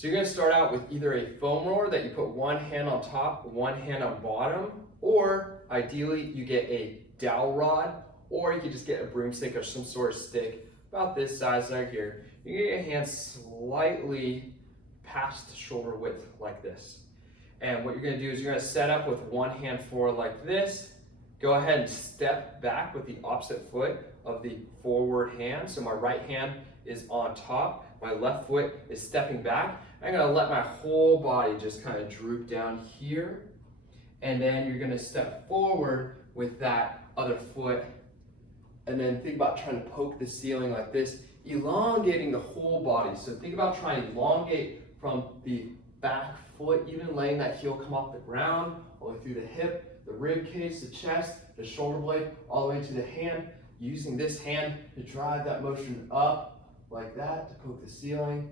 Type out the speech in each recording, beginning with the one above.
So you're gonna start out with either a foam roller that you put one hand on top, one hand on bottom, or ideally you get a dowel rod, or you could just get a broomstick or some sort of stick about this size right here. You get your hands slightly past shoulder width like this. And what you're gonna do is you're gonna set up with one hand forward like this. Go ahead and step back with the opposite foot of the forward hand. So my right hand is on top, my left foot is stepping back. I'm gonna let my whole body just kind of droop down here. And then you're gonna step forward with that other foot. And then think about trying to poke the ceiling like this, elongating the whole body. So think about trying to elongate from the back foot, even letting that heel come off the ground, all the way through the hip, the rib cage, the chest, the shoulder blade, all the way to the hand. Using this hand to drive that motion up like that to poke the ceiling.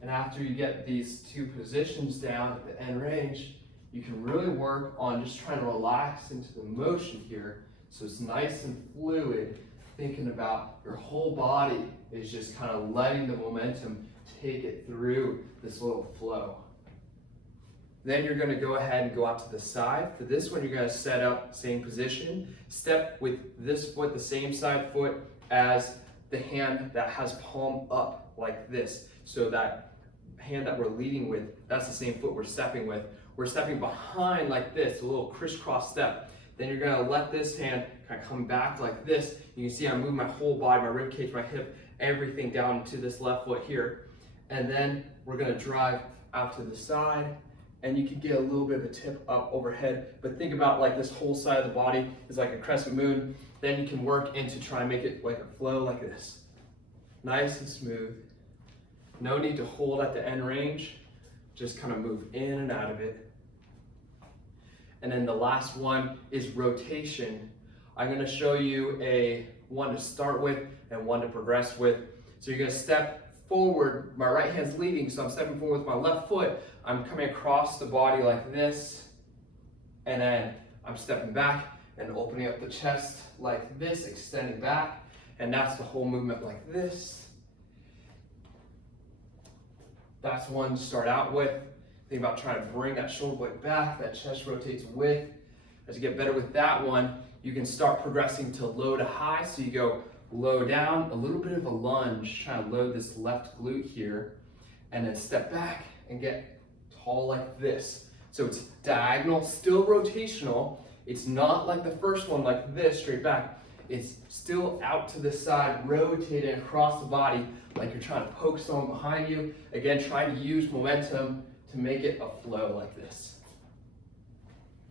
And after you get these two positions down at the end range, you can really work on just trying to relax into the motion here so it's nice and fluid, thinking about your whole body is just kind of letting the momentum take it through this little flow. Then you're gonna go ahead and go out to the side. For this one, you're gonna set up same position. Step with this foot, the same side foot as the hand that has palm up like this. So that hand that we're leading with, that's the same foot we're stepping with. We're stepping behind like this, a little crisscross step. Then you're gonna let this hand kind of come back like this. You can see I move my whole body, my rib cage, my hip, everything down to this left foot here. And then we're gonna drive out to the side, and you can get a little bit of a tip up overhead, but think about like this whole side of the body is like a crescent moon. Then you can work into try and make it like a flow like this. Nice and smooth. No need to hold at the end range. Just kind of move in and out of it. And then the last one is rotation. I'm gonna show you a one to start with and one to progress with. So you're gonna step forward, my right hand's leading, so I'm stepping forward with my left foot. I'm coming across the body like this, and then I'm stepping back and opening up the chest like this, extending back, and that's the whole movement like this. That's one to start out with. Think about trying to bring that shoulder blade back, that chest rotates with. As you get better with that one, you can start progressing to low to high, so you go low down, a little bit of a lunge, try to load this left glute here, and then step back and get tall like this. So it's diagonal, still rotational. It's not like the first one like this, straight back. It's still out to the side, rotating across the body like you're trying to poke someone behind you. Again, try to use momentum to make it a flow like this.